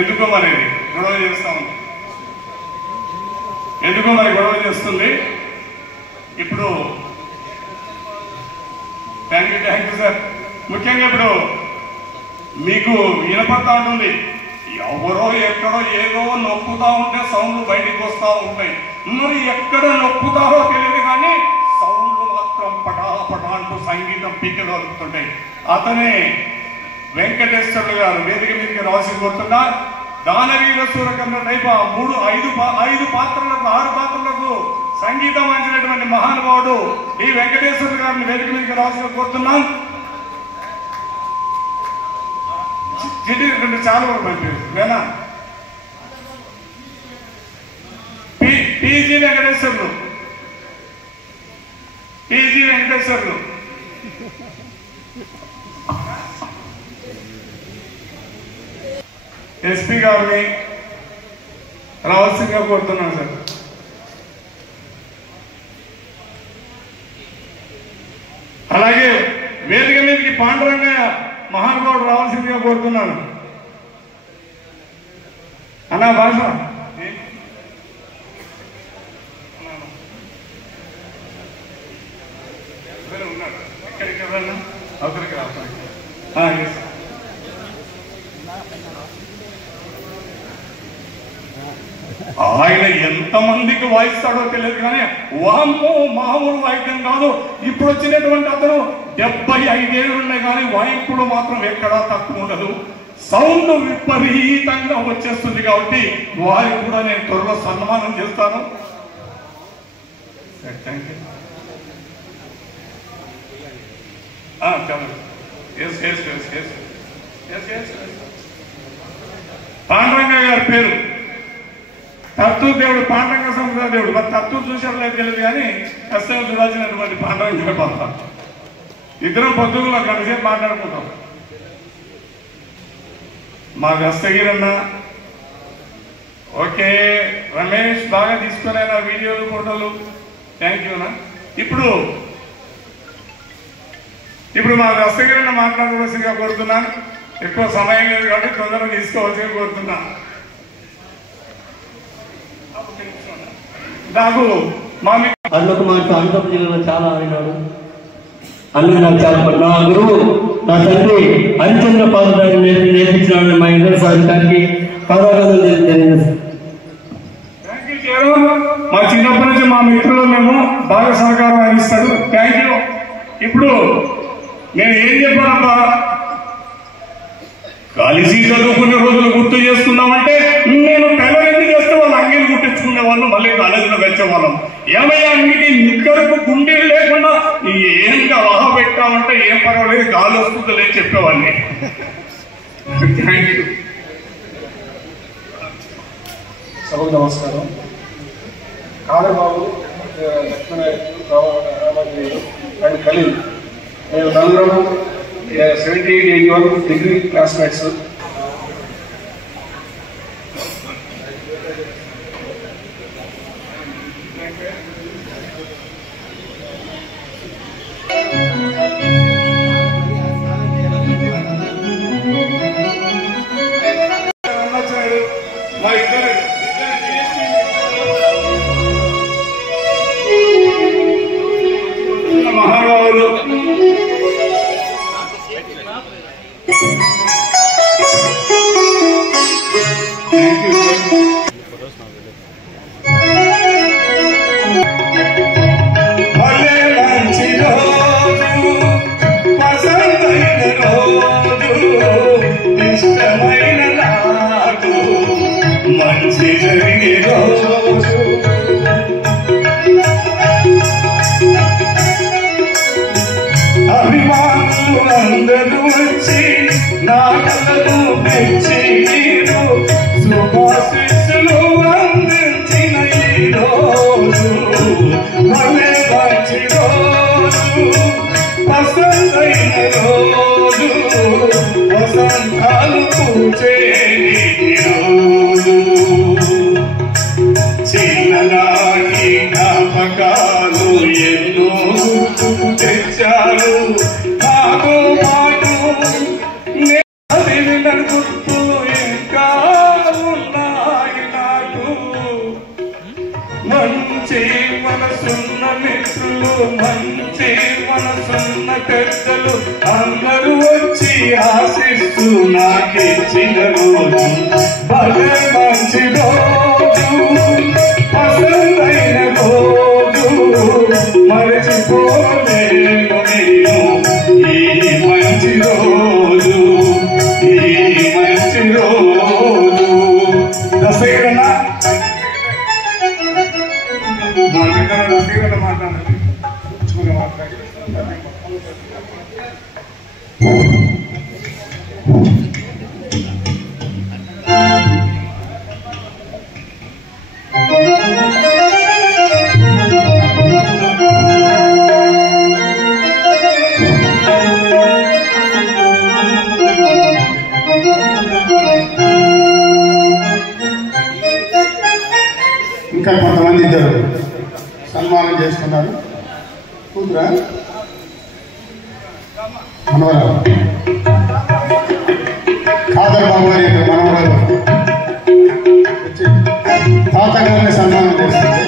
ఎందుకో మరి గొడవ చేస్తా ఉంది, ఎందుకో మరి గొడవ చేస్తుంది. ఇప్పుడు థ్యాంక్ యూ సార్. ముఖ్యంగా ఇప్పుడు మీకు వినపడతా ఉంటుంది, ఎవరో ఎక్కడో ఏదో నొక్కుతా ఉంటే సౌండ్లు బయటికి వస్తూ ఉంటాయి. మరి ఎక్కడ నొక్కుతారో తెలియదు కానీ సౌండ్లు మాత్రం పటా పటా అంటూ సంగీతం పీకలు వస్తుంటాయి. అతనే వెంకటేశ్వర్లు గారు వేదిక మీదకి రాసి కొడుతున్నా. దానవీర సూరకర్ణ టైప్ 5 పాత్రలకు 6 పాత్రలకు సంగీతం అందించినటువంటి మహానుభావుడు ఈ వెంకటేశ్వర గారిని వేదిక మీదకి రాసి కోరుతున్నాం. చిటి రెండు చాలా వరకు మంచిదేనా. టీజీ వెంకటేశ్వర్లు ఎస్పీ గారిని రావాల్సిందిగా కోరుతున్నాను సార్. అలాగే వేదిక మీదకి పాండురంగయ్య మహానుభావుడు రావాల్సిందిగా కోరుతున్నాను. అన్నా భాష ఆయన ఎంతమందికి వాయిస్తాడో తెలియదు కానీ వామ్మో మామూలు వాయిద్యం కాదు. ఇప్పుడు వచ్చినటువంటి అతను 75 ఏళ్ళు ఉన్నాయి కానీ వాయింపుడు మాత్రం ఎక్కడా తక్కువ ఉండదు. సౌండ్ విపరీతంగా వచ్చేస్తుంది కాబట్టి వారికి కూడా నేను త్వరలో సన్మానం చేస్తాను. పాండురంగయ్య గారి పేరు తత్తూరు దేవుడు, పాండురంగ సముద్ర దేవుడు. మరి తత్తూరు చూసారు లేదు తెలియదు కానీ కష్టంగా చూడాల్సినటువంటి పాండురంగ పాత్ర. ఇద్దరం పొద్దుగులో గంటసేపు మాట్లాడుకుంటాం. మా దస్తగిరన్న ఓకే, రమేష్ బాగా తీసుకునేనా వీడియోలు ఫోటోలు, థ్యాంక్ యూనా. ఇప్పుడు మా దస్తగిరన్న మాట్లాడవలసిందిగా కోరుతున్నాను. ఎక్కువ సమయం లేదు కాబట్టి తొందరగా తీసుకోవాల్సిందిగా కోరుతున్నాను. నాకు మా అన్నకు మాట అనంతపురం జిల్లాలో చాలా ఆడినాడు. అన్న నాకు చాలా నా గురువు నా తండ్రి హరిచంద్ర పాదరాజు నేర్పించినాడు. మా ఇంటర్ సాధికారికి పాదారాధన. మా చిన్నప్పటి నుంచి మా మిత్రులు మేము బాగా సహకారం అందిస్తాడు. Thank you. ఇప్పుడు నేను ఏం చెప్పానబ్బా, కలిసి చదువుకునే రోజులు గుర్తు చేసుకున్నామంటే నేను టైలరింగ్ చేస్తే వాళ్ళు అంగీలు కుట్టించుకునే వాళ్ళు, మళ్ళీ కాలేజీలో వచ్చేవాళ్ళం. ఏమయ్యా మీకు నిక్కరకు గుండెలు లేకుండా ఏం వాహ పెట్టామంటే ఏం పర్వాలేదు గాలి వస్తుందో లేదు చెప్పేవాడిని. Thank you. సభకు నమస్కారం. కాదరబాబు, లక్ష్మణరామాజీ అండ్ ఖలీల్, మేము నలుగురు 78-81 డిగ్రీ క్లాస్మేట్స్. మహానుభావులు అభిమానులు అందరూ వచ్చి నా కళను పెంచి శుభాశిస్సులు అందించిన ఈ రోజు భలే మంచి రోజు, వసంతైన రోజు, వసంతాలు పూచే రోజు. చిన్ననాటి జ్ఞాపకాలు ఎన్నో తెచ్చారు నాతో పాటు, గుర్తు ఇంకా పెద్దలు అందరూ వచ్చి ఆశిస్తూ నాకిచ్చిన రోజు భలే మంచి రోజు, పసందైన రోజు, మరచిపోలేను నేను ఈ మంచి రోజు, ఈ మంచి రోజు. దశరథ మాట్లాడాలి. ఇంకా కొంతమంది ఇద్దరు సన్మానం చేస్తున్నారు. కూతురా మనవరాలు ఖాదర్ బాబు గారి యొక్క మనవరాలు వచ్చి తాతగారిని సన్మానం చేస్తుంది.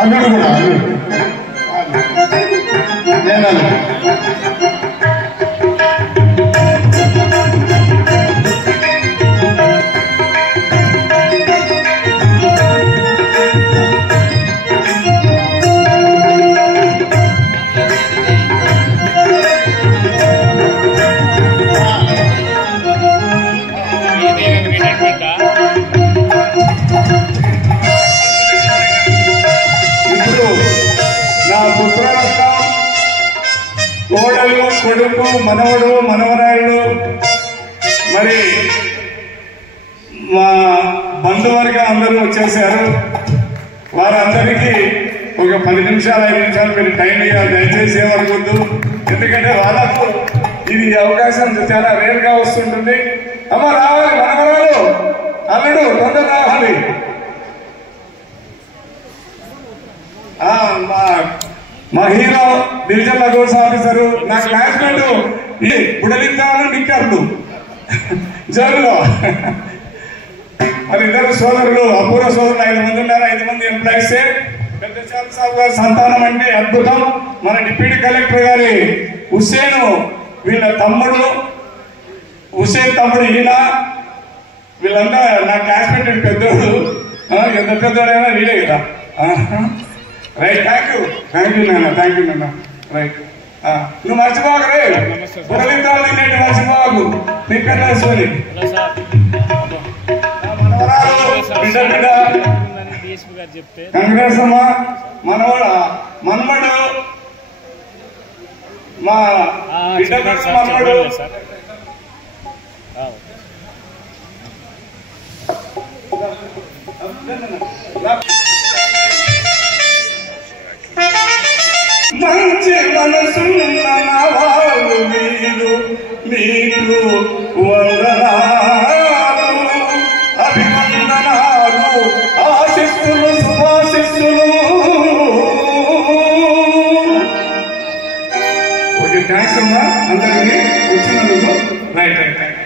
అల్లుడు కూడా అల్లుడు నేను కోడలు, కొడుకు, మనవడు, మనవరాళ్ళు, మరి మా బంధువర్గం అందరూ వచ్చేసారు. వారందరికీ ఒక 10 నిమిషాలు 5 నిమిషాలు మీరు టైం ఇవ్వాలి. దయచేసి ఏమనుకోద్దు. ఎందుకంటే వాళ్ళకు ఇది అవకాశం చాలా రేర్ గా వస్తుంటుంది. అమ్మ రావాలి, మనవరాలు, అల్లుడు తొందర రావాలి. మా హీరో డివిజన్ అకౌంట్స్ ఆఫీసరు, నా క్లాస్మేట్ బుడలించాలు నిక్కర్లు జరులో మరి ఇద్దరు సోదరులు, అపూర్వ సోదరులు 5 మంది ఉన్నారు. 5 మంది ఎంప్లాయీస్. పెద్ద సాబ్ గారి సంతానం అంటే అద్భుతం. మన డిప్యూటీ కలెక్టర్ గారి హుస్సేన్ వీళ్ళ తమ్ముడు, హుస్సేన్ తమ్ముడు ఈయన, వీళ్ళంతా నా క్లాస్మేట్ పెద్దోడు. ఎంత పెద్దోడైనా వీలే కదా. రైట్, థ్యాంక్ యూ నాన్న, థ్యాంక్ యూ నాన్న. రైట్, నువ్వు మర్చిపోకు రే, బుడలింతాలు తినేటి మర్చిపోకు. నీ పెద్దోని కంగ్రెస్ అమ్మా, మనవడు మనమడు మా బిడ్డ మనమడు మంచి మనసున్న నా వాళ్ళు మీరు, మీకు వందనాలు, అభివందనాలు, ఆశిస్సులు, శుభాశిస్సులు. ఓకే, థ్యాంక్స్ అమ్మా అందరికీ వచ్చినందుకు. Right right right.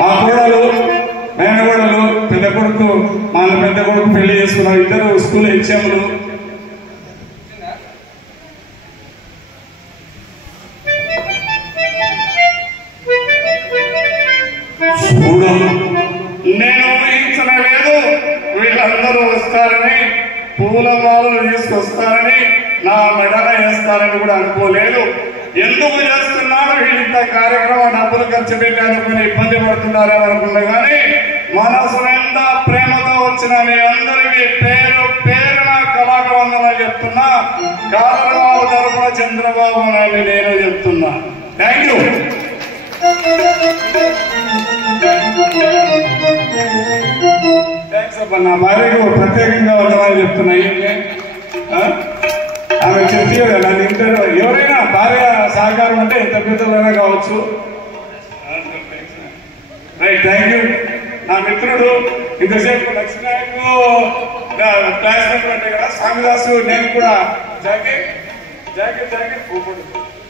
మా కోడలు, మేనగోడలు, పెద్ద కొడుకు, మా పెద్ద కొడుకు పెళ్లి చేసుకున్నారు. ఇద్దరు స్కూల్ హెచ్ఎంలు. నేను ఊహించలేదు వీళ్ళందరూ వస్తారని, పూలమాలలు తీసుకొస్తారని, నా మెడల వేస్తారని కూడా అనుకోలేదు. ఎందుకు చేస్తున్నారు వీళ్ళంత కార్యక్రమం, డబ్బులు ఖర్చు పెట్టారనుకుని ఇబ్బంది పడుతున్నారని అనుకున్నా. కానీ మనసు నిండా ప్రేమతో వచ్చిన మీ అందరికీ పేరు పేరున కళాకవందనలు చెప్తున్నా. కాదరబాబు తరఫున చంద్రబాబు నాయుడు నేను చెప్తున్నా. Thank you. థ్యాంక్స్ అబ్బా. నా భార్యకు ప్రత్యేకంగా వందనాలు చెప్తున్నాయి. ఆమె చెప్తే నన్ను ఇంటర్ ఎవరైనా భార్య సహకారం అంటే ఎంత పెద్దలైనా కావచ్చు. Right, thank you. నా మిత్రుడు ఇంతసేపు లక్ష్మీనాయకు క్లాస్మేట్ అంటే కదా స్వామిదాసు, నేను కూడా జాకి జాకెట్ జాకెట్